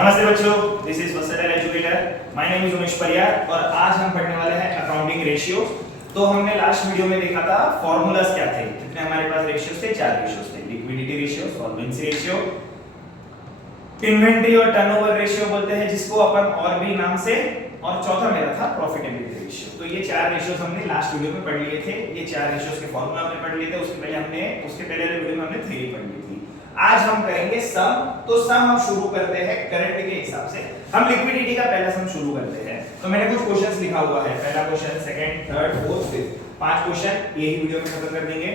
नमस्ते बच्चों, this is versatile educator. My name is Umesh Pariyar और आज हम पढ़ने वाले हैं अकाउंटिंग रेशियो। तो हमने लास्ट वीडियो में देखा था फॉर्मूलाज क्या थे, कितने हमारे पास रेशियोज थे, 4 रेशियोज थे। Liquidity ratio, solvency ratio, inventory और टर्नओवर रेशियो बोलते हैं जिसको अपन और भी नाम से, और चौथा मेरा था प्रॉफिटेबिलिटी रेशियो। तो ये 4 रेशियोज हमने लास्ट वीडियो में पढ़ लिए थे। ये 4 रेशियोज के फॉर्मूला हमने पढ़ लिए थे। उसके पहले वीडियो में हमने थ्योरी पढ़ ली थी। आज हम करेंगे सम। तो सम हम शुरू करते हैं करंट के हिसाब से। हम लिक्विडिटी का पहला सम शुरू करते हैं। तो मैंने कुछ क्वेश्चंस लिखा हुआ है, पहला question, second, third, fourth, fifth, 5 question यही वीडियो में खत्म कर देंगे।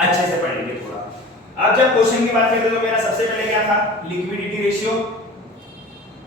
अच्छे से पढ़ेंगे थोड़ा। अब जब क्वेश्चन की बात करते हैं तो मेरा सबसे पहले क्या था, लिक्विडिटी रेशियो।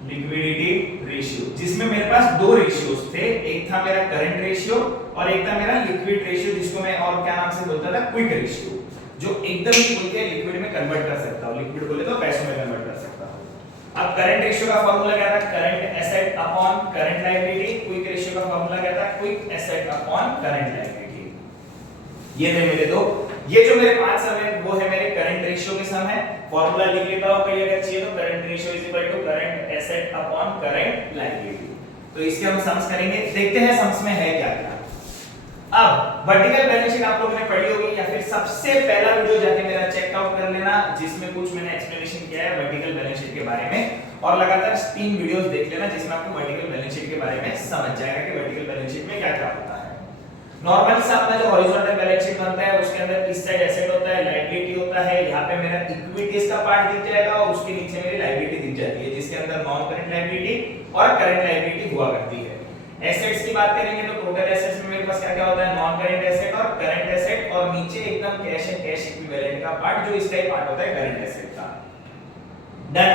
लिक्विडिटी रेशियो जिसमें मेरे पास 2 रेशियोज थे, एक था मेरा करंट रेशियो और एक था मेरा लिक्विड रेशियो, जिसको मैं और क्या नाम से बोलता था, क्विक रेशियो, जो एकदम ही खुल के लिक्विड में कन्वर्ट कर सकता हूं। लिक्विड बोले तो पैसों में कन्वर्ट कर सकता हूं। अब करंट रेशियो का फार्मूला क्या था, current asset upon current liability. Quick ratio का फार्मूला क्या था, quick asset upon current liability. ये थे मेरे दो। ये जो मेरे 5 सम है वो है मेरे करंट रेशियो के सम है। फार्मूला लिख लेता हूं, कहीं अगर चाहिए तो current ratio is equal to current asset upon current liability. तो इसके हम सम्स करेंगे, देखते हैं सम्स में है क्या क्या। अब वर्टिकल बैलेंस शीट आप लोगों ने पढ़ी होगी, या फिर सबसे पहला वीडियो जाके मेरा चेकआउट कर लेना, जिसमें कुछ मैंने एक्सप्लेनेशन किया है वर्टिकल बैलेंस शीट के बारे में, और लगातार 3 वीडियोस देख लेना जिसमें आपको वर्टिकल बैलेंस शीट के बारे में समझ जाएगा कि वर्टिकल बैलेंस शीट में क्या क्या होता है। नॉर्मल सा अपना जो हॉरिजॉन्टल बैलेंस शीट बनता है उसके अंदर इस साइड एसेट होता है, लायबिलिटी होता है, यहाँ पे मेरा इक्विटीज का पार्ट दिख जाएगा और उसके नीचे मेरी लायबिलिटी दिख जाती है, जिसके अंदर नॉन करंट लायबिलिटी और करंट लायबिलिटी हुआ करती है। एसेट्स की बात करेंगे तो टोटल एसेट्स में मेरे पास क्या क्या होता है, नॉन करंट एसेट और करंट एसेट, और नीचे एकदम कैश एंड कैश इक्विवेलेंट का पार्ट, जो इसका ही पार्ट होता है करंट एसेट का। डन।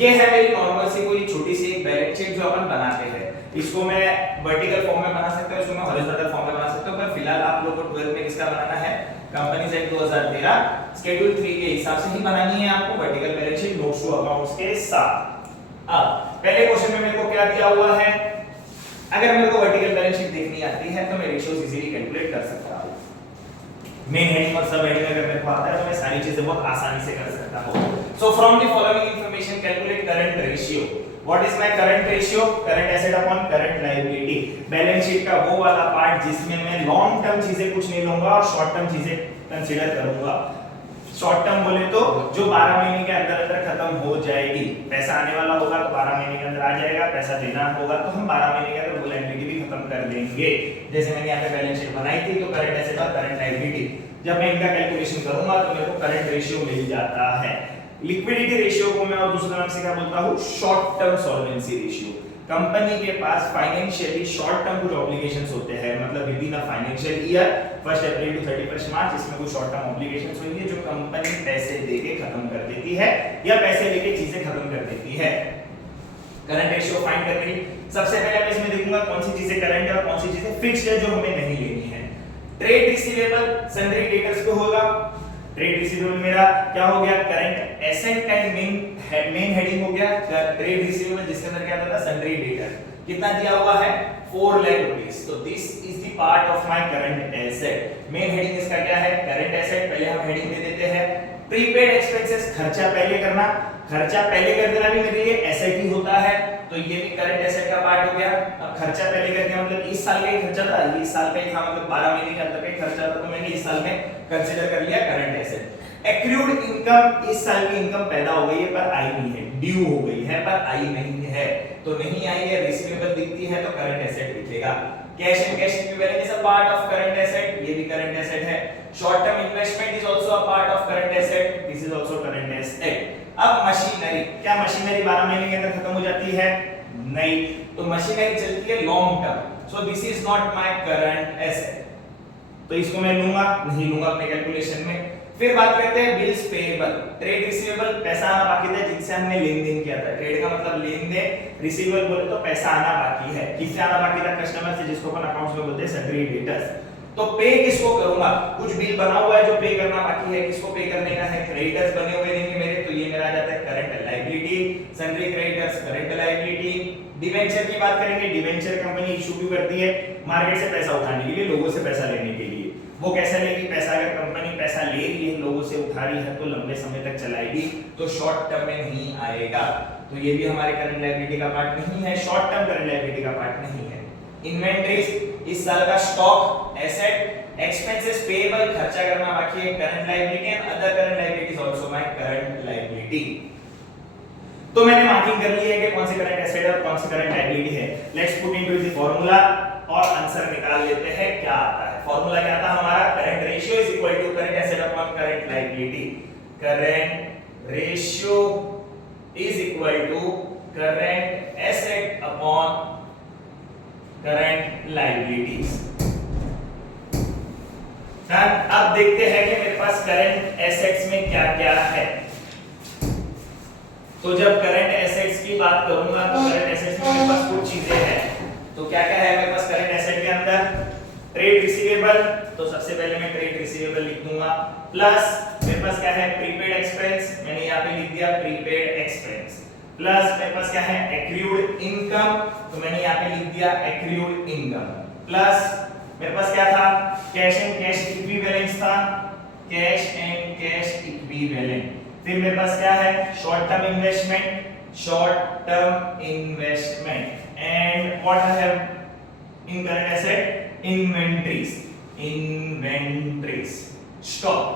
ये है मेरी नॉर्मल सी कोई छोटी सी एक बैलेंस शीट जो अपन बनाते हैं। इसको मैं वर्टिकल फॉर्म में बना सकता हूं, इसको मैं हॉरिजॉन्टल फॉर्म में बना सकता हूं, पर फिलहाल आप लोगों को 12 में किसका बनाना है, कंपनीज एक्ट 2013 शेड्यूल 3 के हिसाब से ही बनानी है आपको vertical balance sheet notes to accounts के साथ। अब पहले क्वेश्चन में मेरे को क्या दिया हुआ है, अगर मेरे को वर्टिकल बैलेंस शीट देखनी आती है तो मैं रेशियोज इजीली कैलकुलेट कर सकता हूं। मेन हेडिंग और सब हेडिंग अगर मेरे को आता है तो मैं सारी चीजें बहुत आसानी से कर सकता हूं। So from the following information calculate current ratio. What is my current ratio, current asset upon current liability. Balance sheet का वो वाला पार्ट जिसमें मैं लॉन्ग टर्म चीजें कुछ नहीं लूंगा और शॉर्ट टर्म चीजें कंसीडर करूंगा। शॉर्ट टर्म बोले तो जो 12 महीने के अंदर अंदर खत्म हो जाएगी। पैसा आने वाला होगा तो 12 महीने के अंदर आ जाएगा, पैसा देना होगा तो हम 12 महीने के अंदर वो लायबिलिटी भी खत्म कर देंगे। जैसे मैंने यहाँ पे बैलेंस शीट बनाई थी तो करंट एसेट और करंट लायबिलिटी, जब मैं इनका कैलकुलेशन करूंगा तो मेरे को करंट रेशियो मिल जाता है। लिक्विडिटी रेशियो को मैं और दूसरे नाम से क्या बोलता हूँ, short term solvency ratio. Company के पास फाइनेंशियली शॉर्ट टर्म कुछ ऑब्लिगेशंस होते हैं, मतलब within a financial year 1 April to 31 March, इसमें कुछ शॉर्ट टर्म ऑब्लिगेशंस होंगे जो कंपनी पैसे देके खत्म कर देती है या पैसे लेके चीजें खत्म कर देती है। करंट रेशियो फाइंड करने की सबसे पहले मैं इसमें देखूंगा कौन सी चीजें करंट है और कौन सी चीजें फिक्स्ड है जो हमें नहीं लेनी है। ट्रेड रिसीवेबल सन्ड्री डेटर्स को होगा। ट्रेड रिसीवेबल मेरा क्या हो गया, करंट एसेट का मेन हेडिंग हो गया ट्रेड रिसीवेबल, जिसके अंदर क्या था, सन्ड्री डेटर। कितना दिया हुआ है, 4 लाख रुपीस। तो this is the part of my current asset. Main heading इसका क्या है, करंट एसेट। पहले हम हेडिंग दे देते हैं प्रीपेड एक्सपेंसेस, खर्चा पहले करना। खर्चा पहले कर देना भी मेरे लिए एसेट ही होता है, तो ये भी करंट एसेट का पार्ट हो गया। अब खर्चा पहले कर दिया, मतलब इस साल का ही खर्चा था, ये इस साल का ही था, मतलब 12 महीने के अंदर का ही खर्चा था, तो मैंने इस साल में कंसीडर कर लिया करंट एसेट। एक्रूड इनकम, इस साल की इनकम पैदा हो गई है पर आई नहीं है, ड्यू हो गई है पर आई नहीं है, तो नहीं आई है, रिसीवेबल दिखती है तो करंट एसेट दिखेगा। Cash and cash equivalent is a part of current asset, ये भी करंट एसेट है। Short term investment is also a part of current asset, this is also current asset. अब मशीनरी, क्या machinery 12 महीने के अंदर खत्म हो जाती है, नहीं, तो मशीनरी चलती है long term, so this is not my current asset, तो इसको मैं लूंगा नहीं लूंगा अपने कैलकुलेशन में। फिर बात करते हैं बिल्स पेएबल। ट्रेड रिसीवेबल, पैसा आना बाकी था जिनसे हमने लेन देन किया था। ट्रेड का मतलब लेन देन, रिसीवेबल बोले तो पैसा आना बाकी है, किससे आना बाकी था, कस्टमर से, जिसको अपन अकाउंट्स में बोलते हैं सन्ड्री डेटर्स। तो पे किसको करूंगा, कुछ बिल बना हुआ है जो पे करना बाकी है, किसको पे करने का है, क्रेडिटर्स बने हुए नहीं मेरे, तो ये मेरा आ जाता है current liability. Sundry creditors current liability. Debenture की बात करेंगे, डिबेंचर कंपनी इशू क्यों करती है, मार्केट से पैसा उठाने के लिए, लोगों से पैसा लेने के लिए। वो कैसे लेगी पैसा, अगर कंपनी पैसा ले रही है लोगों से उठा रही है तो लंबे समय तक चलाएगी, तो शॉर्ट टर्म में नहीं आएगा। तो ये भी हमारे करंट लायबिलिटी का पार्ट नहीं है, शॉर्ट टर्म करंट लायबिलिटी का पार्ट नहीं है। इन्वेंटरीज इस साल का स्टॉक, एसेट, एक्सपेंसेस पेएबल खर्चा करना बाकी है, current liability and other current liabilities also my current liability. तो मैंने मार्किंग कर ली है कि कौन सी करंट एसेट है और कौन सी करंट लायबिलिटी है। Let's put into the formula और आंसर निकाल लेते हैं क्या आता है। फार्मूला क्या था हमारा, current ratio is equal to current asset upon current liability. Current ratio is equal to current asset upon current liabilities. अब देखते हैं कि मेरे पास करंट एसेट्स में क्या क्या है। तो जब करंट एसेट्स की बात करूंगा तो करंट एसेट्स में मेरे पास कुछ चीजें हैं। तो क्या क्या है मेरे पास करंट एसेट के अंदर, ट्रेड रिसीवेबल, तो सबसे पहले मैं ट्रेड रिसीवेबल लिख दूंगा, प्लस मेरे पास क्या है प्रीपेड एक्सपेंस, मैंने यहां पे लिख दिया प्रीपेड एक्सपेंस, प्लस मेरे पास क्या है एक्रूड इनकम, तो मैंने यहां पे लिख दिया एक्रूड इनकम, प्लस मेरे पास क्या था कैश एंड कैश इक्विवेलेंस था, कैश एंड कैश इक्विवेलेंट। फिर मेरे पास क्या है short term investment, short term investment and what I have in current asset inventories, inventories, stock.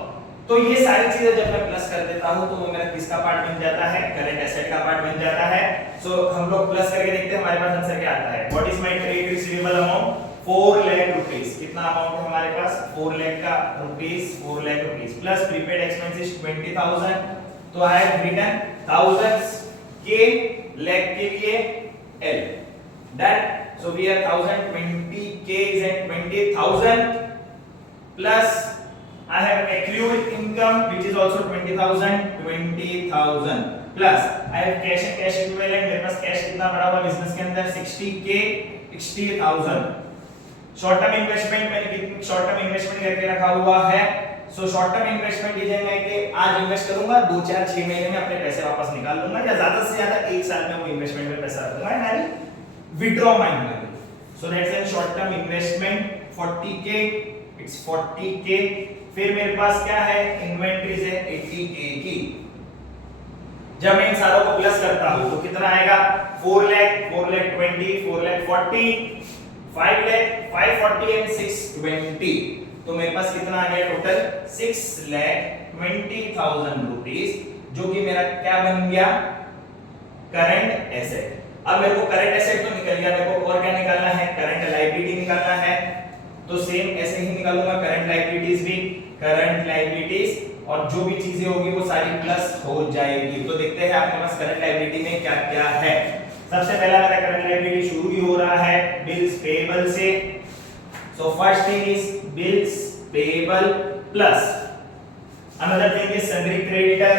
तो ये सारी चीजें जब मैं प्लस कर देता हूं तो वो मेरा किसका पार्ट बन जाता है, करंट एसेट का पार्ट बन जाता है। सो हम लोग प्लस करके देखते हैं हमारे पास आंसर क्या आता है। What is my trade receivable amount, 4 lakh rupees. कितना अमाउंट है हमारे पास 4 लाख का rupees, 4 lakh rupees, plus prepaid expenses 20,000, तो आई हैव रिटन थाउजेंड्स के लाख के लिए L done. So we have 1000, 20 k is at 20,000 plus I have accrued income which is also 20,000, 20,000 plus I have cash and cash equivalent, मेरे पास cash कितना पड़ा हुआ business के अंदर 60k, 60,000। शॉर्ट टर्म इन्वेस्टमेंट मैंने कितनी शॉर्ट टर्म इन्वेस्टमेंट करके रखा हुआ है। So short term investment design है कि आज इन्वेस्ट करूंगा 2 4 6 महीने में अपने पैसे वापस निकाल लूंगा, या ज्यादा से ज्यादा 1 साल में वो इन्वेस्टमेंट में पैसा रखूंगा and I withdraw my money. So that's an short term investment 40k, it's 40k। फिर मेरे पास क्या है इन्वेंटरीज है 80k की। जब मैं इन सारों को प्लस करता हूं तो कितना आएगा 4 लाख, 4 लाख 20, 4 लाख 40, 5 लाख 540 एंड 620, तो मेरे पास कितना आ गया टोटल 6,20,000 रुपीस, जो कि मेरा क्या बन गया करंट एसेट। अब मेरे को करंट एसेट तो निकल गया, मेरे को और क्या निकालना है करंट लायबिलिटी निकालना है। तो सेम ऐसे ही निकालूंगा करंट लायबिलिटीज भी, करंट लायबिलिटीज और जो भी चीजें होगी वो सारी प्लस हो जाएगी। तो देखते हैं आपके पास करंट लायबिलिटी में क्या क्या है। सबसे पहला मेरा करंट लायबिलिटी शुरू ही हो रहा है बिल्स पेएबल से। So first thing is bills payable plus another thing is sundry creditor,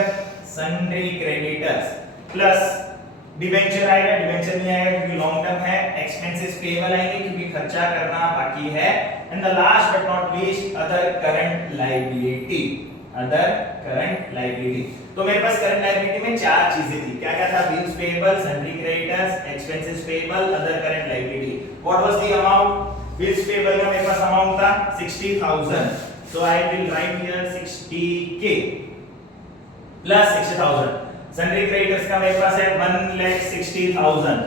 sundry creditors plus debenture आएगा, डिबेंचर नहीं आएगा क्योंकि लॉन्ग टर्म है, एक्सपेंसेस पेएबल आएंगे क्योंकि खर्चा करना बाकी है, and the last but not least other current liability, other current liability. तो मेरे पास करंट लायबिलिटी में 4 चीजें थी, क्या क्या था bills payable, sundry creditors, expenses payable, other current liability. What was the amount, bills payable का मेरे पास अमाउंट था 60,000, so I will write here 60k plus 60,000। Sundry creditors का मेरे पास है 1,60,000,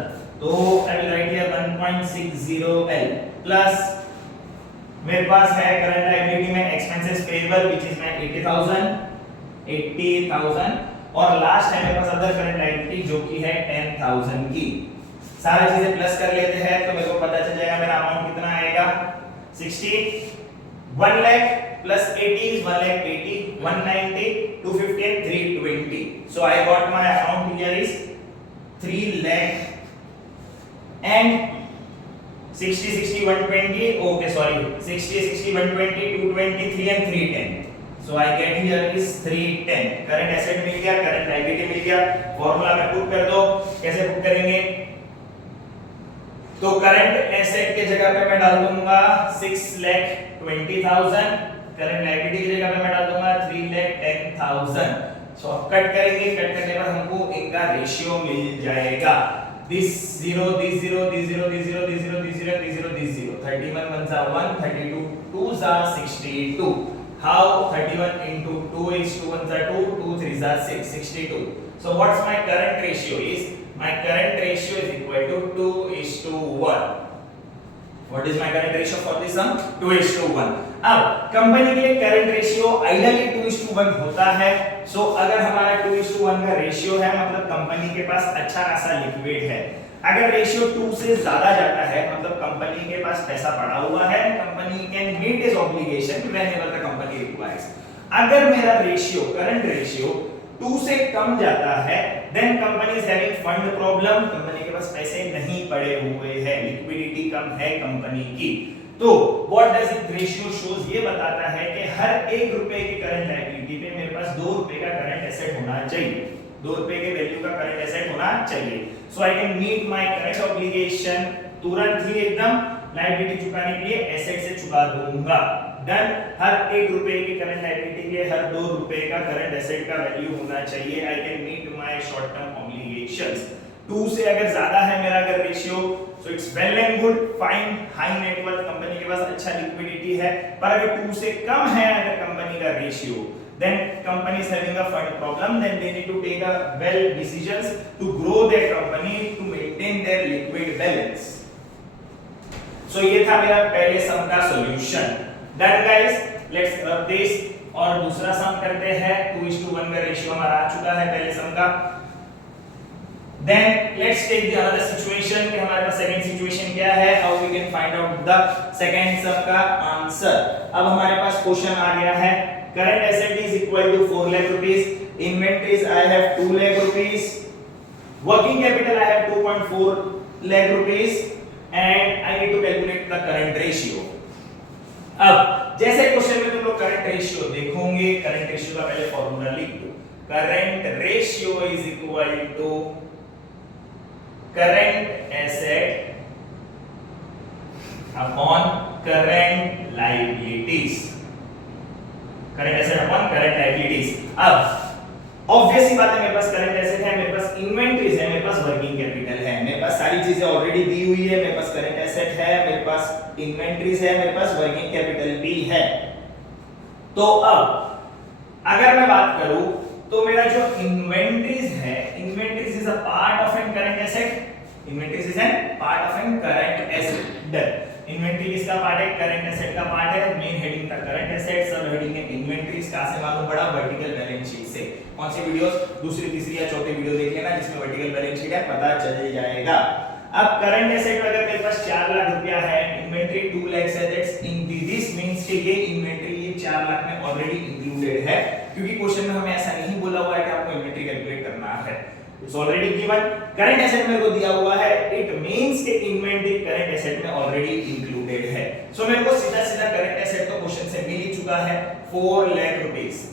तो I will write here 1.60l plus मेरे पास है करंट लायबिलिटी में expenses payable which is my 80,000 और लास्ट है मेरे पास अदर करंट लायबिलिटी जो कि है 10,000 की। सारी चीजें प्लस कर लेते हैं तो मेरे को पता चल जाएगा मेरा अमाउंट कितना आएगा 60, 1 lakh plus 80 is 1,80,000, 190, 250 and 320. So I got my amount here is 3 lakh and 60, 60, 120. Okay, sorry, 60, 60, 120, 220, 3 and 310. So I get here is 310. Current asset मिल गया, current liability मिल गया। फॉर्मूला में पुट कर दो, कैसे पुट करेंगे? तो करंट एसेट के जगह पे मैं डाल दूंगा 6,20,000, करंट लायबिलिटी की जगह पे मैं डाल दूंगा 3,10,000। सो अब कट करेंगे, कट करने पर हमको इनका रेशियो मिल जाएगा this 0, this 0, this 0, this 0, this 0, this 0, this 0, this 0, 31 1 1, 32 2 62। how 31 into 2 is 2 1s are 2, 2 3s are 6, 62. So what's my current ratio is, my current ratio is equal to 2:1. What is my current ratio for this sum? 2:1. अब company के लिए current ratio ideally 2:1 होता है. सो अगर हमारा 2:1 का ratio है मतलब कंपनी के पास अच्छा खासा लिक्विड है. अगर रेशियो 2 से ज्यादा जाता है मतलब कंपनी के पास पैसा पड़ा हुआ है, company can meet its obligation whenever the company requires. अगर मेरा रेशियो करंट रेशियो 2 से कम जाता है then company is having fund problem. कंपनी के पास पैसे नहीं पड़े हुए हैं, लिक्विडिटी कम है कंपनी की. तो what does it ratio shows, ये बताता है कि हर 1 रुपए की करंट लायबिलिटी पे मेरे पास 2 रुपए का करंट एसेट होना चाहिए. 2 रुपए के वैल्यू का करंट एसेट होना चाहिए. So I can meet my current obligation तुरंत ही एकदम लायबिलिटी चुकाने के लिए एसेट से चुका दूंगा. डन. हर 1 रुपए की करंट लायबिलिटी के लिए हर 2 रुपए का करंट एसेट का वैल्यू होना चाहिए. I can meet my short term obligations. 2 से अगर ज्यादा है मेरा अगर ratio so it's well and good fine, high net worth, company के पास अच्छा लिक्विडिटी है. पर अगर 2 से कम है अगर कंपनी का ratio then company is having a fund problem, then they need to take a well decisions to grow their company to maintain their liquid balance. So ये था मेरा पहले सम का solution. Done guys, let's rub this. और दूसरा सम करते हैं. 2:1 का रेशियो हमारा आ चुका है पहले सम का. Then let's take the another situation कि हमारे पास सेकंड सिचुएशन क्या है, how we can find out the second sum का आंसर. अब हमारे पास क्वेश्चन आ गया है current asset is equal to 4 lakh rupees, inventories I have 2 lakh rupees, working capital I have 2.4 lakh rupees and I need to calculate the current ratio. अब जैसे question में तुम लोग करंट रेशियो देखोगे, करंट रेशियो का पहले formula लिख दो. Current ratio is equal to current asset upon current liabilities. Current asset upon current liabilities. अब ऑब्वियस ही बात है, मेरे पास करंट एसेट है, मेरे पास इन्वेंटरीज है, मेरे पास वर्किंग कैपिटल है, मेरे पास सारी चीजें ऑलरेडी दी हुई है. मेरे पास करंट एसेट है, मेरे पास इन्वेंटरीज है, मेरे पास वर्किंग कैपिटल भी है. तो अब अगर मैं बात करूं तो मेरा जो इन्वेंटरीज है, inventories is a part of an current asset. Inventories is an part of an current asset. Inventory किसका पार्ट है? करंट एसेट का पार्ट है. मेन हेडिंग था करंट एसेट, सब हेडिंग है इन्वेंटरीज. कहां से मालूम पड़ा? वर्टिकल बैलेंस शीट से. कौन सी वीडियोस? दूसरी, तीसरी या चौथी वीडियो देख लेना जिसमें वर्टिकल बैलेंस शीट है, पता चल जाएगा. अब करंट एसेट अगर मेरे पास 4 लाख रुपया है, इन्वेंटरी 2 लाख है, दैट्स इन दिस मींस कि ये इन्वेंटरी ये 4 लाख में ऑलरेडी इंक्लूडेड है, क्योंकि क्वेश्चन में हमें ऐसा नहीं बोला हुआ है कि आपको इन्वेंटरी कैलकुलेट करना है. It's already given. Current asset मेरे को दिया हुआ है, इट मींस कि इन्वेंटरी करंट एसेट में ऑलरेडी इंक्लूडेड है. सो मेरे को सीधा सीधा करंट एसेट तो क्वेश्चन से मिल ही चुका है, 4 लाख रुपीस.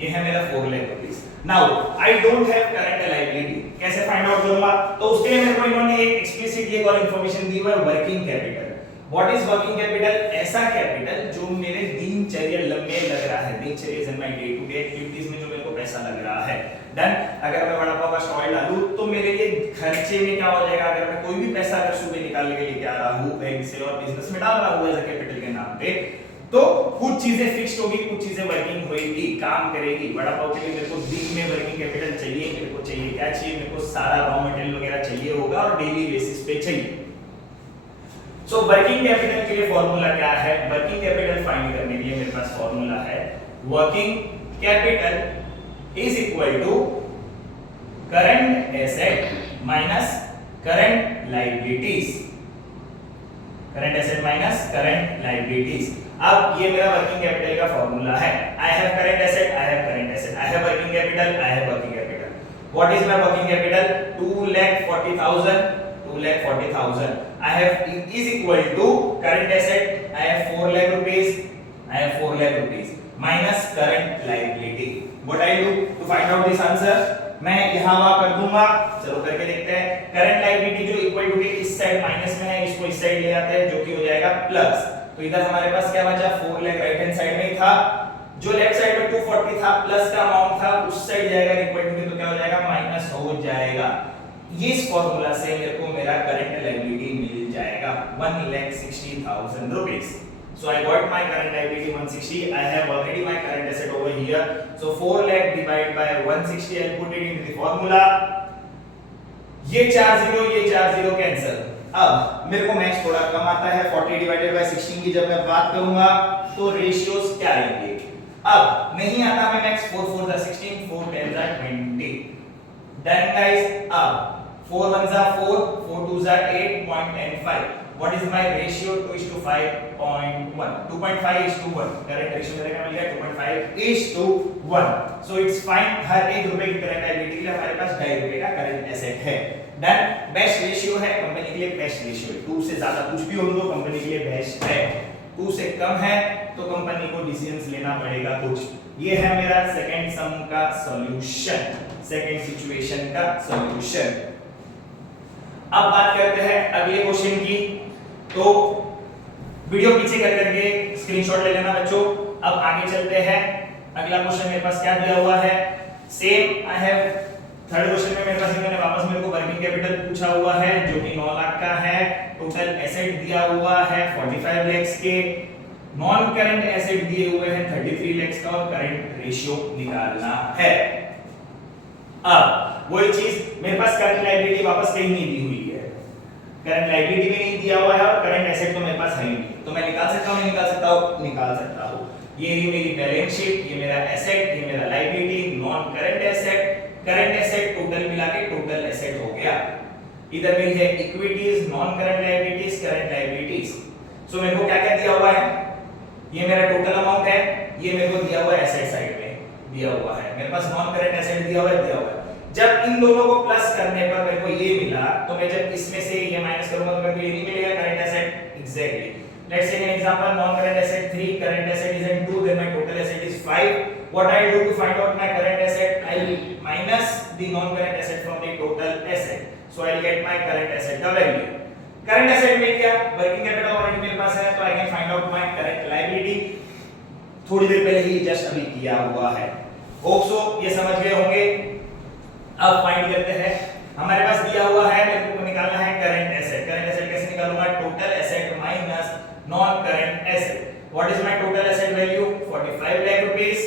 ये है मेरा 4 lakh rupees. Now I don't have current liability, कैसे फाइंड आउट करूंगा? तो उसके लिए मेरे को इन्होंने एक एक्सप्लिसिट एक और इंफॉर्मेशन दी हुई है, working capital. What is working capital? ऐसा कैपिटल जो मेरे दिनचर्या में लग रहा है, दिनचर्या in my day to day activities में जो मेरे को पैसा लग रहा है. डन. अगर मैं वड़ा पाव का स्टॉल डालूं तो मेरे लिए खर्चे में क्या हो जाएगा? अगर मैं कोई भी पैसा अगर सुबह निकाल के लेके आ रहा हूं बैंक से और बिजनेस में डाल रहा हूं एज अ कैपिटल के नाम पे, तो कुछ चीजें फिक्स्ड होगी, कुछ चीजें वर्किंग होएगी, काम करेगी. वड़ा पाव के लिए मेरे को दिन में वर्किंग कैपिटल चाहिए, मेरे को चाहिए क्या चाहिए? मेरे को सारा रॉ मटेरियल वगैरह चाहिए होगा और डेली बेसिस पे चाहिए. सो वर्किंग कैपिटल के लिए फॉर्मूला क्या है? वर्किंग कैपिटल फाइंड करने के लिए मेरे पास फॉर्मूला है, working capital is equal to current asset minus current liabilities. Current asset minus current liabilities. अब ये मेरा वर्किंग कैपिटल का फॉर्मूला है. I have current asset, I have current asset, I have working capital, I have working capital. What is my working capital? 2,40,000. 2,40,000. I have is equal to current asset. I have 4 lakh rupees. I have 4 lakh rupees minus current liability. What I do to find out this answer? मैं यहाँ वहाँ कर दूंगा. चलो करके देखते हैं. Current liability जो इक्वल टू के इस साइड माइनस में है, इसको इस साइड ले आते हैं, जो कि हो जाएगा प्लस. तो इधर हमारे पास क्या बचा? 4 लाख राइट हैंड साइड में ही था, जो लेफ्ट साइड में 240 था प्लस का अमाउंट था, उस साइड जाएगा इक्वल टू के, तो क्या हो जाएगा? माइनस हो जाएगा. इस फॉर्मूला से मेरे को मेरा करंट लायबिलिटी मिल जाएगा 1,60,000 rupees. So I got my current liability 160. I have already my current asset over here. So 4 lakh divided by 160. I'll put it into the formula. ये 4 कैंसिल. अब मेरे को मैक्स थोड़ा कम आता है. 40 डिवाइडेड बाय 16 की जब मैं बात करूंगा तो रेशियोज क्या आएंगे. अब नहीं आता हमें मैक्स. 4 4 जा 16, 4 10 जा 20. Done guys. अब 4 1 जा 4, 4 2 जा 8.5. What is my ratio? 2:5.1. 2.5:1. Current ratio मेरे का मिल गया 2.5:1. So it's fine. हर 1 रुपए की करंट लायबिलिटी के लिए हमारे पास 2.5 रुपए का करंट एसेट है. डन. बेस्ट रेशियो है कंपनी के लिए. बेस्ट रेशियो है. 2 से ज्यादा कुछ भी हो तो कंपनी के लिए बेस्ट है. 2 से कम है तो कंपनी को डिसीजंस लेना पड़ेगा कुछ. ये है मेरा सेकंड सम का सॉल्यूशन. सेकंड सिचुएशन का सॉल्यूशन. अब बात करते हैं अगले क्वेश्चन की. तो वीडियो पीछे कर करके स्क्रीनशॉट ले लेना बच्चों. अब आगे चलते हैं. अगला क्वेश्चन मेरे पास क्या दिया हुआ है. Same I have third question में मेरे पास इन्होंने वापस मेरे को वर्किंग कैपिटल पूछा हुआ है जो कि 9 लाख का है. टोटल एसेट दिया हुआ है 45 लाख के. नॉन करंट एसेट दिए हुए हैं 33 लाख का और करंट रेशियो निकालना है. अब वही चीज मेरे पास करंट लायबिलिटी वापस कहीं नहीं दी हुई है. करंट लायबिलिटी भी नहीं दिया हुआ है और करंट एसेट तो मेरे पास है ही नहीं. तो मैं निकाल सकता हूं नहीं निकाल सकता हूं. निकाल सकता हूं. ये रही मेरी बैलेंस शीट. ये मेरा एसेट, ये मेरा liability. Non current asset, current asset total मिला के टोटल एसेट हो गया. इधर मेरी है equities, non current liabilities, current liabilities. So मेरे को क्या क्या दिया हुआ है. ये मेरा टोटल अमाउंट है. ये मेरे को दिया हुआ है एसेट साइड में दिया हुआ है. मेरे पास नॉन करंट एसेट दिया हुआ है. जब इन दोनों को प्लस करने पर मेरे को ये मिला तो मैं जब इसमें से ये माइनस करूंगा तो मेरे को ये नहीं मिलेगा current asset. Exactly. Let's take an example. Non current asset 3, current asset is 2, then my total asset is 5. What I do to find out my current asset. I will minus the non current asset from the total asset. So I will get my current asset का value. Current asset में क्या working capital already मेरे पास है तो I can find out my current liability. थोड़ी देर पहले ही just अभी किया हुआ है. होप सो ये समझ गए होंगे. अब फाइंड करते हैं. हमारे पास दिया हुआ है मेरे को निकालना है करंट एसेट. करंट एसेट कैसे निकालूंगा. Total asset minus non current asset. What is my total asset value. 45 lakh rupees.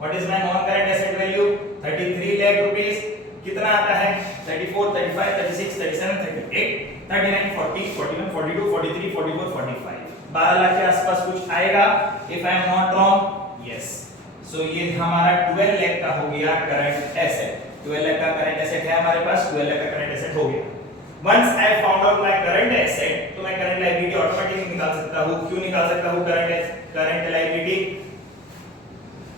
What is my non current asset value. 33 lakh rupees. कितना आता है. 34, 35, 36, 37, 38, 39, 40, 41, 42, 43, 44, 45. 12 लाख के आसपास कुछ आएगा if I am not wrong. Yes. So ये हमारा 12 लाख का हो गया करंट एसेट. 12 लाख का करंट एसेट है हमारे पास. 12 लाख का करंट एसेट हो गया. Once I found out my current asset तो मैं करंट लायबिलिटी ऑटोमेटिकली निकाल सकता हूं. क्यों निकाल सकता हूं करंट लायबिलिटी.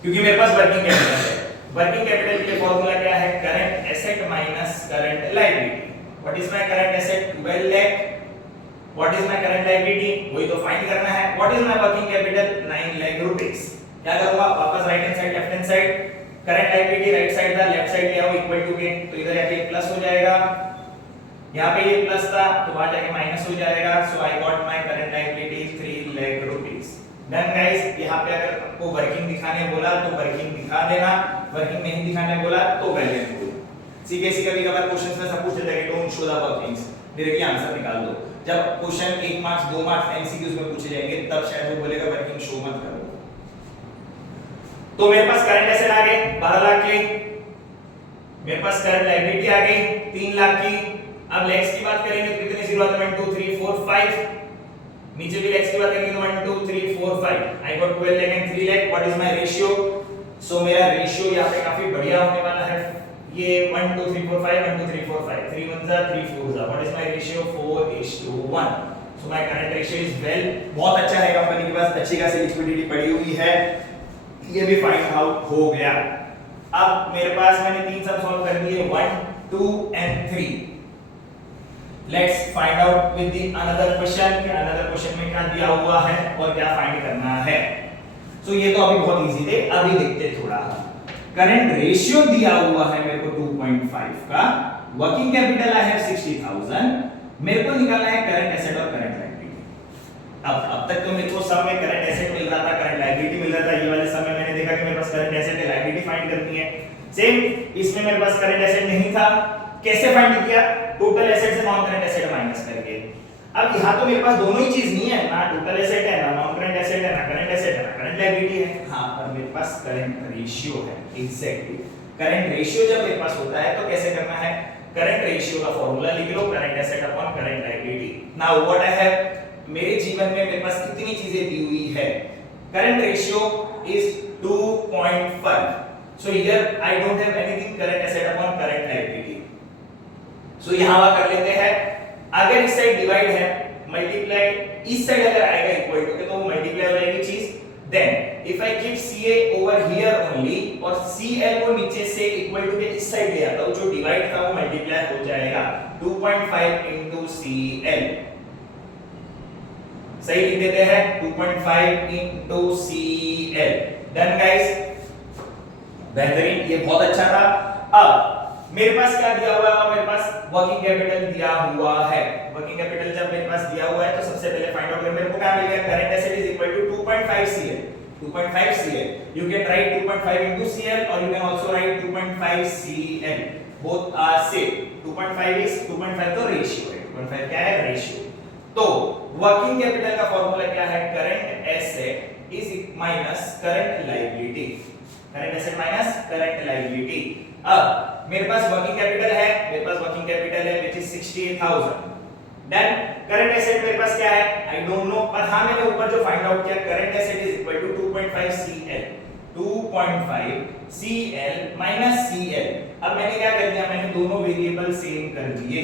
क्योंकि मेरे पास वर्किंग कैपिटल है. वर्किंग कैपिटल के लिए फार्मूला क्या है. Current asset minus current liability. What is my current asset. 12 lakh. What is my current liability. वही तो फाइंड करना है. What is my working capital. 9 lakh rupees. क्या करूंगा वापस right hand side left hand side. Current liability right side था left side ले आओ इक्वल टू के. तो इधर जाके प्लस हो जाएगा. यहां पे ये प्लस था तो वहां जाके माइनस हो जाएगा. So I got my current liability 3 lakh rupees. Then guys यहां पे अगर आपको वर्किंग दिखाने बोला तो वर्किंग दिखा देना. वर्किंग नहीं दिखाने बोला तो वैल्यू दो. सीबीएसई कभी कभार क्वेश्चंस में सब पूछ लेता है कि don't show the workings. Directly answer निकाल दो. जब क्वेश्चन 1 मार्क्स 2 मार्क्स एमसीक्यूज में पूछे जाएंगे तब शायद वो बोलेगा वर्किंग शो मत करो. तो मेरे पास करंट एसेट आ गए 12 लाख की. मेरे पास करंट लायबिलिटी आ गई 3 लाख की. अब लैक्स की बात करेंगे तो कितने जीरो आते हैं. 1 2 3 4 5. नीचे भी लैक्स की बात करेंगे तो 1 2 3 4 5. I got 12 lakh and 3 lakh. What is my ratio. So मेरा रेशियो यहां पे काफी बढ़िया होने वाला है. ये 1 2 3 4 5 1 2 3 4 5 3 1 जा 3 4 जा. What is my ratio. 4:1. So my current ratio is well. बहुत अच्छा है. कंपनी के पास अच्छी खासी लिक्विडिटी पड़ी हुई है. ये भी फाइंड आउट हो गया. अब मेरे पास मैंने 3 सम सॉल्व कर दिए 1 2 and 3. Let's find out with the another question. कि अनदर क्वेश्चन में क्या दिया हुआ है और क्या फाइंड करना है. सो ये तो अभी बहुत इजी थे. अभी देखते थोड़ा. करंट रेशियो दिया हुआ है मेरे को 2.5 का. Working capital I have 60,000. मेरे को निकालना है करंट एसेट और करंट लायबिलिटी. अब तक तो मेरे को सब में करंट एसेट मिल रहा था करंट लायबिलिटी मिल रहा था. ये वाले सब में मैंने देखा कि मेरे पास करंट एसेट है लायबिलिटी फाइंड करनी है. सेम इसमें मेरे पास करंट एसेट नहीं था. कैसे फाइंड किया. टोटल एसेट से नॉन करंट एसेट माइनस करके. अब यहाँ तो मेरे पास दोनों ही चीज नहीं है, ना टोटल एसेट है, ना नॉन करंट एसेट है, ना करंट एसेट है, ना करंट लायबिलिटी है। हाँ, पर मेरे पास करंट रेशियो है। एग्जैक्टली, करंट रेशियो जब मेरे पास होता है तो कैसे करना है, करंट रेशियो का फॉर्मूला लिख लो, current asset upon current liability. Now what I have, मेरे जीवन में मेरे पास कितनी चीजें दी हुई है, current ratio is 2.5, so here I don't have anything current asset upon current liability, so यहां कर लेते हैं, अगर इस साइड डिवाइड है, मल्टीप्लाई इस साइड अगर आएगा इक्वल टू के तो वो मल्टीप्लाई हो जाएगी चीज, then if I keep CA over here only और CL को नीचे से इक्वल टू के इस साइड ले आता हूं, जो डिवाइड था वो मल्टीप्लाई हो जाएगा 2.5 इनटू CL, सही लिख देते हैं 2.5 इनटू CL। डन गाइस, बेहतरीन, ये बहुत अच्छा था। अब मेरे पास क्या दिया हुआ है, मेरे पास वर्किंग कैपिटल दिया हुआ है। वर्किंग कैपिटल जब मेरे पास दिया हुआ है तो सबसे पहले फाइंड आउट कर, मेरे को क्या मिल गया, current asset is equal to 2.5 CL, 2.5 CL, you can write 2.5 into CL or you can also write 2.5 CL, both are same, 2.5 is 2.5 तो रेशियो है, 2.5 क्या है, रेशियो। तो वर्किंग कैपिटल का फॉर्मूला क्या है, current asset is minus current liability, current asset minus current liability. अब मेरे पास वर्किंग कैपिटल है, मेरे पास वर्किंग कैपिटल है which is 68,000, then current asset मेरे पास क्या है, आई डोंट नो, पर हां मैंने ऊपर जो फाइंड आउट किया, current asset is equal to 2.5 CL, 2.5 CL minus CL। अब मैंने क्या कर दिया, मैंने दोनों वेरिएबल सेम कर दिए,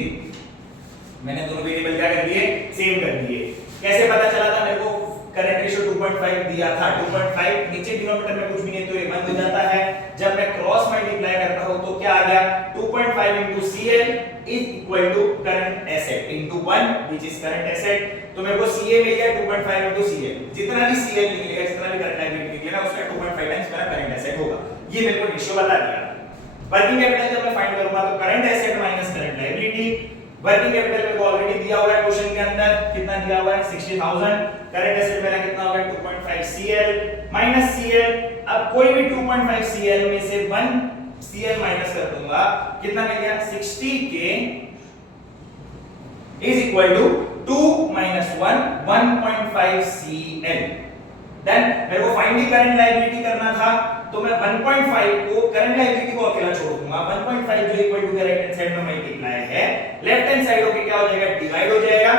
मैंने दोनों वेरिएबल क्या कर दिए, सेम कर दिए। कैसे पता चला था मेरे को, करंट रेशियो 2.5 दिया था, 2.5 नीचे डिनोमिनेटर में कुछ भी नहीं तो ये 1 हो जाता है, जब मैं क्रॉस मल्टीप्लाई करता हूं तो क्या आ गया, 2.5 into CL is equal to current asset into 1 which is current asset, तो मेरे को CA मिल गया 2.5 into CL, जितना भी CL निकलेगा, जितना भी करंट लायबिलिटी निकलेगा उसका 2.5 टाइम्स मेरा करंट एसेट होगा, ये मेरे को रेशियो बता दिया। वर्किंग कैपिटल जब मैं फाइंड करूंगा तो current asset minus current liability, working capital मेरे को ऑलरेडी दिया हुआ है क्वेश्चन के अंदर, कितना दिया हुआ है 60,000, करंट एसेट मेरा कितना होगा 2.5 CL माइनस CL। अब कोई भी 2.5 CL में से 1 CL माइनस कर दूंगा, कितना मिल गया, 60K is equal to 2 minus 1 1.5 CL। Then मेरे को फाइंड दी करंट लायबिलिटी करना था, तो मैं 1.5 को करंट लायबिलिटी को अकेला छोड़ दूंगा, 1.5 जो equal to right hand side में मल्टीप्लाई है, लेफ्ट हैंड साइड होके क्या हो जाएगा, डिवाइड हो जाएगा,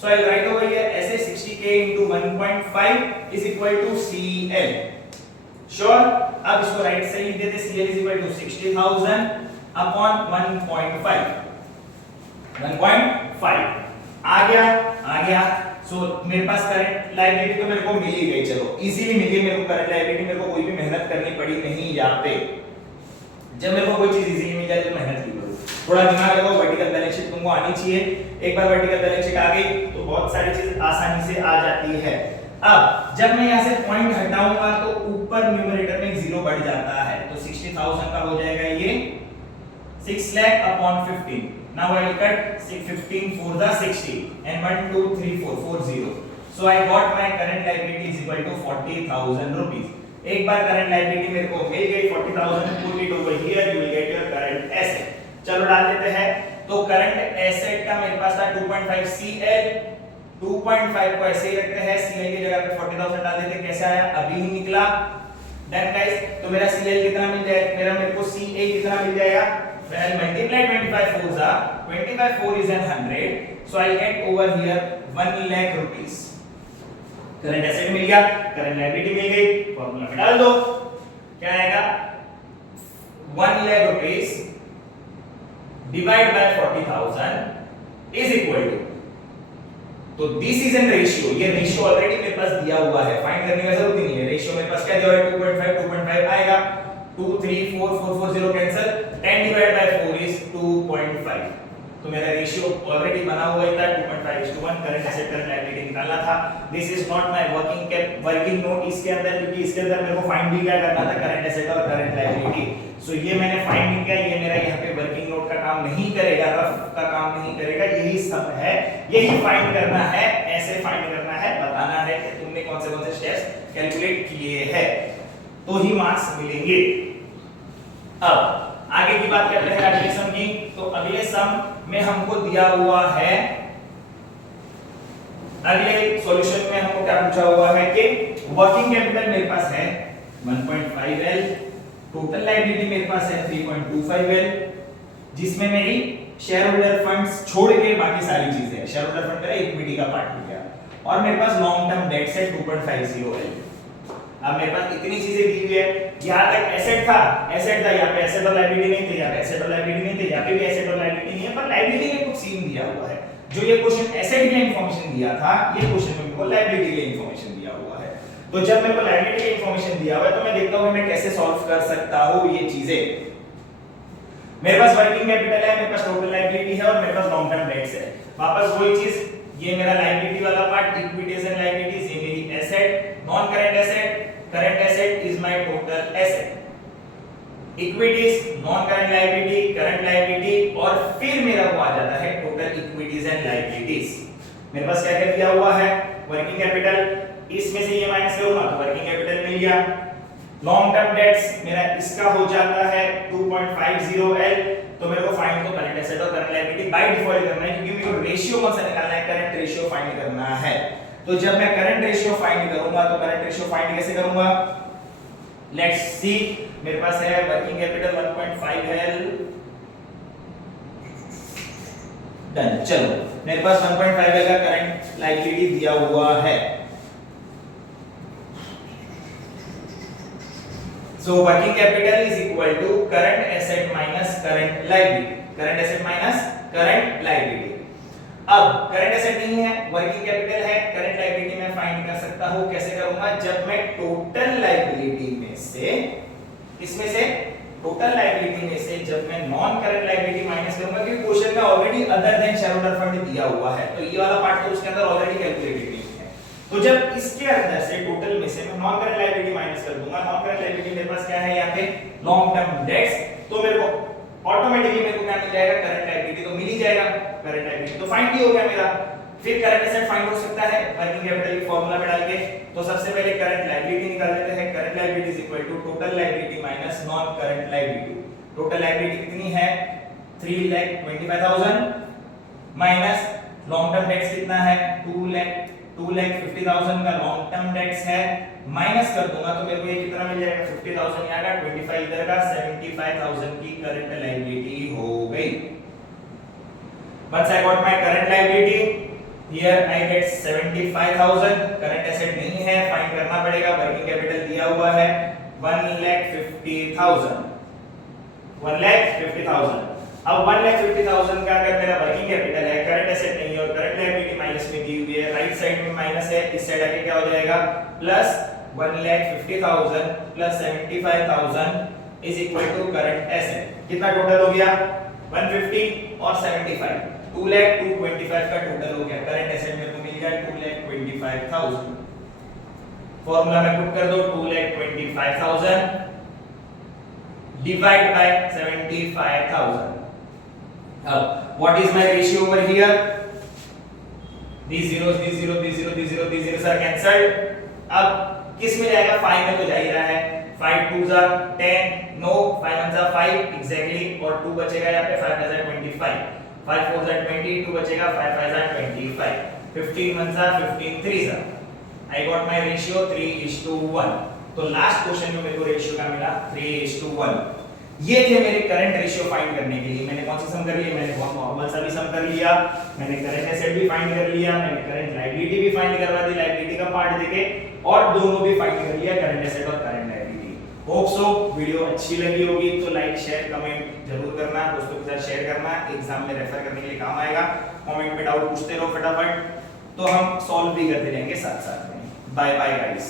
so I write over here ऐसे 60K into 1.5 is equal to CL। Sure, अब इसको राइट साइड लिख देते, CL is equal to 60,000 upon 1.5 आ गया। सो मेरे पास करंट लायबिलिटी तो मेरे को मिल ही गई, चलो इजीली मिल गई मेरे को करंट लायबिलिटी, मेरे को कोई भी मेहनत करनी पड़ी नहीं यहाँ पे। जब मेरे को कोई चीज इजीली मिल जाए तो मेहनत क्यों करूं, थोड़ा दिमाग लगाओ। वर्टिकल बैलेंस शीट तुमको आनी चाहिए, एक बार वर्टिकल बैलेंस शीट आ गई तो बहुत सारी चीज आसानी से आ जाती है। अब जब मैं यहाँ से पॉइंट हटाऊंगा तो ऊपर न्यूमरेटर में 0 बढ़ जाता है, तो 60,000 का हो जाएगा ये 6 lakh upon 15। Now I will cut 15 for the 60 and 1 2 3 4 40, so I got my current liability is equal to 40,000 rupees। एक बार करंट लायबिलिटी मेरे को मिल गई 40,000, put it over here, you will get your current asset. चलो डाल देते हैं, तो current asset का मेरे पास था 2.5 CL, 2.5 को ऐसे ही रखते हैं, CL की जगह पे 40,000 डाल देते हैं, कैसे आया, अभी ही निकला। देन गाइस, तो मेरा CL कितना मिल जाएगा, मेरे को CA कितना मिल जाएगा, when I multiply 25 fours are 25 4 is 100, so I get over here 1 lakh rupees। Current asset मिल गया, करंट लायबिलिटी मिल गई, फॉर्मूला में डाल दो, क्या आएगा 1 lakh rupees divide by 40,000 is equal to, तो दिस इज एन रेशियो, ये रेशियो ऑलरेडी मेरे पास दिया हुआ है, फाइंड करने की जरूरत नहीं है, रेशियो मेरे पास क्या दिया हुआ है 2.5 आएगा, 2 3 4 4 4 0 कैंसिल, 10 डिवाइड बाय 4 इज 2.5, तो मेरा रेशियो ऑलरेडी बना हुआ था 2.5:1, करंट एसेट करंट लायबिलिटी निकालना था। This is not my working note इसके अंदर, क्योंकि इसके अंदर मेरे को फाइंड भी क्या करना था, करंट एसेट और करंट लायबिलिटी, सो ये मैंने फाइंड नहीं किया, ये मेरा यहाँ पे वर्किंग नोट का काम नहीं करेगा, रफ का काम नहीं करेगा, यही सब है, यही फाइंड करना है, ऐसे फाइंड करना है, बताना है कि तुमने कौन से स्टेप्स कैलकुलेट किए हैं, तो ही मार्क्स मिलेंगे। अब आगे की बात करते हैं अगले सम की, तो अगले सम में हमको दिया हुआ है अगले सॉल्यूशन में हमको क्या पूछा हुआ है कि वर्किंग कैपिटल मेरे पास है 1.5L, टोटल लायबिलिटी मेरे पास है 3.25L, जिसमें मेरी शेयर होल्डर फंड्स छोड़ के बाकी सारी चीजें हैं। शेयर होल्डर फंड मेरा इक्विटी का पार्ट हो गया और मेरे पास लॉन्ग टर्म डेट्स है 2.50L। अब मेरे पास इतनी चीजें दी हुई है, यहां तक एसेट था यहाँ पे एसेट और लायबिलिटी नहीं थे, यहाँ पे एसेट और लायबिलिटी नहीं थे, यहाँ पे भी एसेट और लायबिलिटी नहीं है, पर लायबिलिटी में कुछ सीन दिया हुआ है। जो ये क्वेश्चन एसेट के लिए इंफॉर्मेशन दिया था, ये क्वेश्चन में मेरे को लायबिलिटी के लिए इंफॉर्मेशन दिया हुआ है। तो जब मेरे को लायबिलिटी के लिए इंफॉर्मेशन दिया हुआ है तो मैं देखता हूं मैं कैसे सॉल्व कर सकता हूं ये चीजें। मेरे पास वर्किंग कैपिटल है, मेरे पास टोटल लायबिलिटी है और मेरे पास लॉन्ग टर्म डेट्स है। वापस वही चीज, ये मेरा लायबिलिटी वाला पार्ट, इक्विटीज एंड लायबिलिटीज, ये मेरी asset, non current asset, current asset is my total asset, equities, non current liability, current liability, और फिर मेरा वो आ जाता है टोटल इक्विटीज एंड लायबिलिटीज। मेरे पास क्या क्या दिया हुआ है, वर्किंग कैपिटल, इसमें से ये माइनस करूंगा तो वर्किंग कैपिटल मिल गया। लॉन्ग टर्म डेट्स मेरा इसका हो जाता है 2.50L, तो मेरे को फाइंड तो करंट एसेट और करंट लायबिलिटी बाय डिफॉल्ट करना है, क्योंकि मेरे को रेशियो कौन सा निकालना है, करंट रेशियो फाइंड करना है। तो जब मैं करंट रेशियो फाइंड करूंगा तो करंट रेशियो फाइंड कैसे करूंगा, लेट्स सी। मेरे पास है वर्किंग कैपिटल 1.5L, डन। चलो मेरे पास 1.5L का करंट लायबिलिटी दिया हुआ है। So working capital is equal to current asset minus current liability, current asset minus current liability। अब करंट एसेट नहीं है, वर्किंग कैपिटल है, करंट लायबिलिटी मैं फाइंड कर सकता हूं। कैसे करूंगा, जब मैं टोटल लायबिलिटी में से, इसमें से टोटल लायबिलिटी में से जब मैं नॉन करंट लायबिलिटी माइनस करूंगा, क्योंकि क्वेश्चन में already other than share holder fund दिया हुआ है, तो ये वाला पार्ट तो उसके अंदर ऑलरेडी कैलकुलेटेड नहीं है। तो जब इसके अंदर से टोटल में से मैं नॉन करंट लायबिलिटी माइनस कर दूंगा, नॉन करंट लायबिलिटी मेरे पास क्या है यहाँ पे, लॉन्ग टर्म डेट्स, तो मेरे को ऑटोमेटिकली मेरे को क्या मिल जाएगा, करंट लायबिलिटी तो मिल ही जाएगा। करंट लायबिलिटी तो फाइंड ही हो गया मेरा। फिर करंट एसेट फाइंड हो सकता है वर्किंग कैपिटल की फार्मूला में डाल के। तो सबसे पहले करंट लायबिलिटी निकाल लेते हैं। Current liability is equal to total liability minus non current liability. Total liability कितनी है, 3,25,000 माइनस लॉन्ग टर्म डेट्स कितना है, 2,50,000 का लॉन्ग टर्म डेट्स है, माइनस कर दूंगा तो मेरे को ये कितना मिल जाएगा, 50,000 यहाँ का, 25 इधर का, 75,000 की करंट लायबिलिटी हो गई। Once I got my current liability, here I get 75,000, current asset नहीं है, फाइंड करना पड़ेगा। वर्किंग कैपिटल दिया हुआ है 1,50,000, 1,50,000। अब 1,50,000 का अगर मेरा वर्किंग कैपिटल है, करंट एसेट नहीं है और करंट लायबिलिटी माइनस में दी हुई है, राइट साइड में माइनस है, इस साइड आके क्या हो जाएगा, plus 1,50,000 plus 75,000 is equal to current asset. कितना टोटल हो गया, 150 और 75, 2,25,000 का टोटल हो गया। करंट एसेट मेरे को मिल गया 2,25,000। फॉर्मूला में पुट कर दो, 2,25,000 डिवाइड बाय 75,000। अब what is my ratio over here, these zeros are cancelled। अब किस में जाएगा, 5 में तो जा ही रहा है, 5 2 जा 10, नो 5 1 जा 5 एग्जैक्टली, और 2 बचेगा यहाँ पे, 5 जा 25, 5 4 जा 20, 2 बचेगा, 5 5 जा 25, 15 1 जा 15, 3 जा, आई गॉट माय रेशियो 3:1। तो लास्ट क्वेश्चन में मेरे को रेशियो का मिला 3:1। ये थे मेरे करंट रेशियो फाइंड करने के लिए। मैंने कौन सी सम कर लिया, मैंने बहुत नॉर्मल सा भी सम कर लिया, मैंने करंट एसेट भी फाइंड कर लिया, मैंने करंट लायबिलिटी भी फाइंड करवा दी लायबिलिटी का पार्ट देके, और दोनों भी फाइंड कर लिया, करंट एसेट और current liability. Hope so video अच्छी लगी होगी, तो लाइक शेयर कमेंट जरूर करना, दोस्तों के साथ शेयर करना, एग्जाम में रेफर करने के लिए काम आएगा। कमेंट में डाउट पूछते रहो फटाफट, तो हम सॉल्व भी करते रहेंगे साथ साथ में। Bye bye guys.